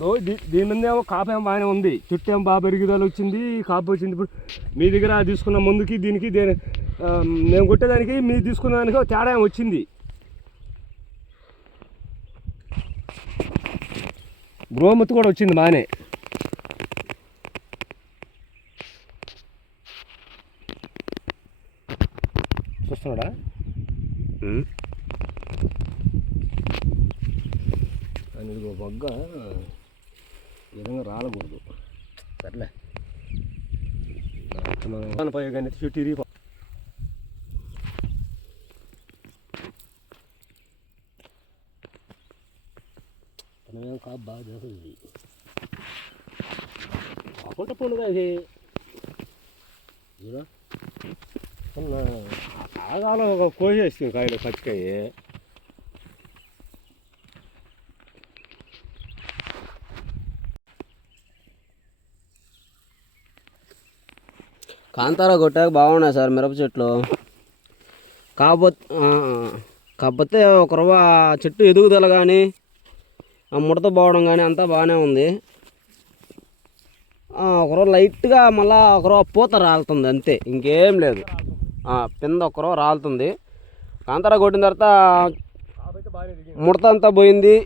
ఇప్పుడు దీని మీద ఏమో కాపు ఏమో బాగానే ఉంది, చుట్టూ ఏమో బాగా పెరుగుదల వచ్చింది, కాపు వచ్చింది. ఇప్పుడు మీ దగ్గర తీసుకున్న ముందుకి దీనికి మేము కొట్టేదానికి మీరు తీసుకున్న దానికి తేడా ఏమో వచ్చింది. గ్రోమత్ కూడా వచ్చింది బాగానే. చూస్తున్నాడా? అని ఇదిగో బొగ్గ ఈ విధంగా రాలకూడదు. సర్లే మనం పోయే కానీ చుట్టూ ఇరిగిపో. మనమేం కాపు బాగా చేస్తుంది కాకుండా పండుగ అది ఆగాలో ఒక కోసేస్తుంది కాయలు పచ్చికాయ. కాంతారా కొట్టాక బాగున్నాయి సార్ మిరప చెట్లు. కాకపోతే ఒక రవ్వ చెట్టు ఎదుగుదల కానీ ఆ ముడత పోవడం కానీ అంతా బాగానే ఉంది. ఒకరో లైట్గా మళ్ళీ ఒకరో పూత రాలుతుంది అంతే, ఇంకేం లేదు. పింద ఒకరో రాలుతుంది. కాంతారా కొట్టిన తర్వాత ముడత అంతా పోయింది,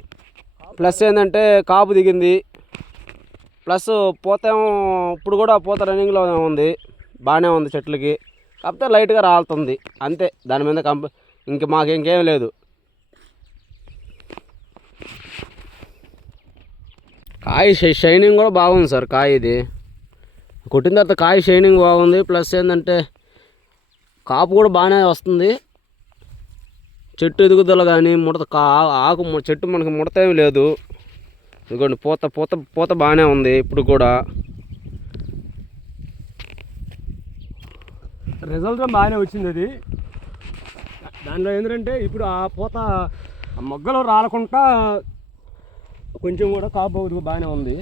ప్లస్ ఏంటంటే కాపు దిగింది, ప్లస్ పూత ఏమో ఇప్పుడు కూడా పూత రన్నింగ్లో ఉంది, బాగానే ఉంది చెట్లకి. కాకపోతే లైట్గా రాలుతుంది అంతే, దాని మీద మాకు ఇంకేం లేదు. కాయ షైనింగ్ కూడా బాగుంది సార్. కాయ ఇది కొట్టిన తర్వాత కాయ షైనింగ్ బాగుంది, ప్లస్ ఏంటంటే కాపు కూడా బాగానే వస్తుంది. చెట్టు ఎదుగుదల కానీ ముడత ఆకు చెట్టు మనకు ముడత ఏమి లేదు. ఇదిగోండి పూత పూత పూత బాగానే ఉంది ఇప్పుడు కూడా. రిజల్ట్ బాగానే వచ్చింది. అది దానిలో ఏంటంటే ఇప్పుడు ఆ పూత మొగ్గలో రాలకుండా కొంచెం కూడా కాపు బాగానే ఉంది.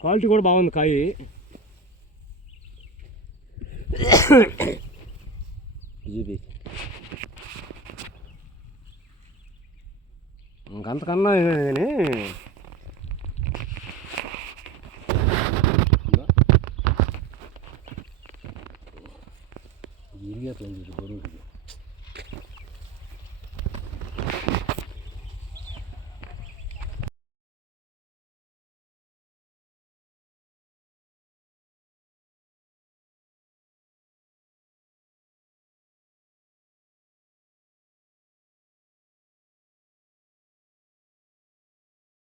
క్వాలిటీ కూడా బాగుంది కాయ. ఇంకంతకన్నా కానీ